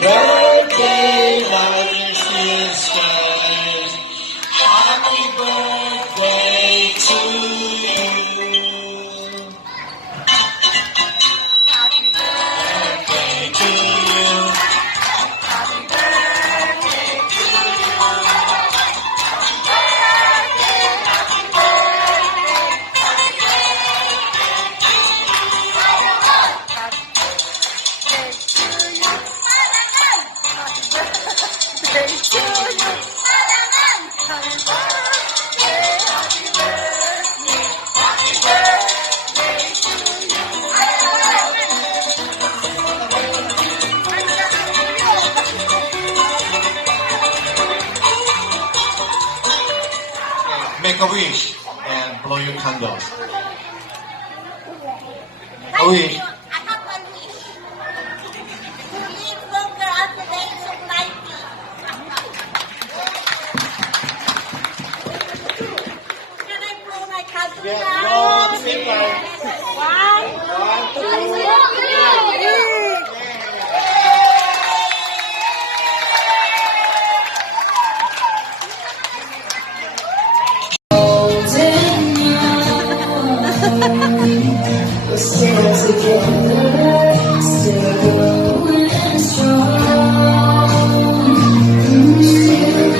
birthday, lovely sisters. Happy birthday to you. Happy birthday to you. Happy birthday to you. Happy birthday, happy birthday, happy Make a wish and blow your candles. A wish. I have one wish. To live longer after the age of 90. Can I blow my candles now? One, two, three. We're still together, still going strong. Still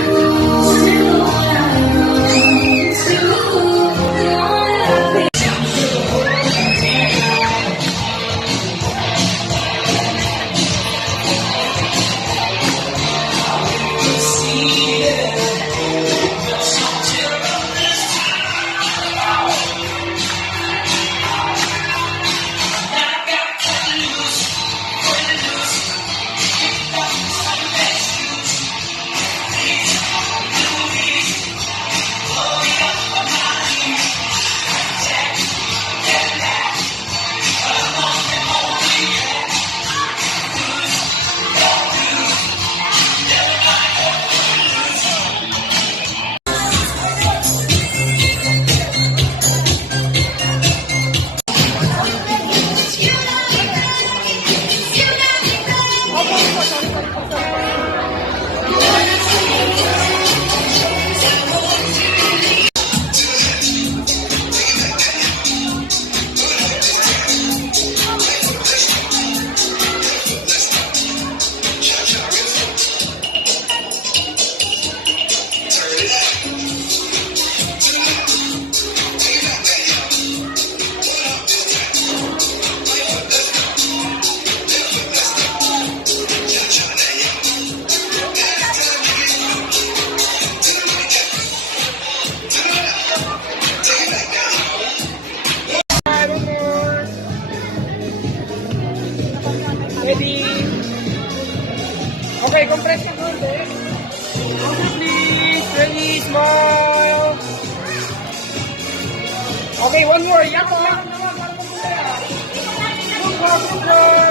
Ready? Okay, compress your hand, eh? Okay, please. Ready, smile. Okay, one more. Yak, naman. Good one, good one.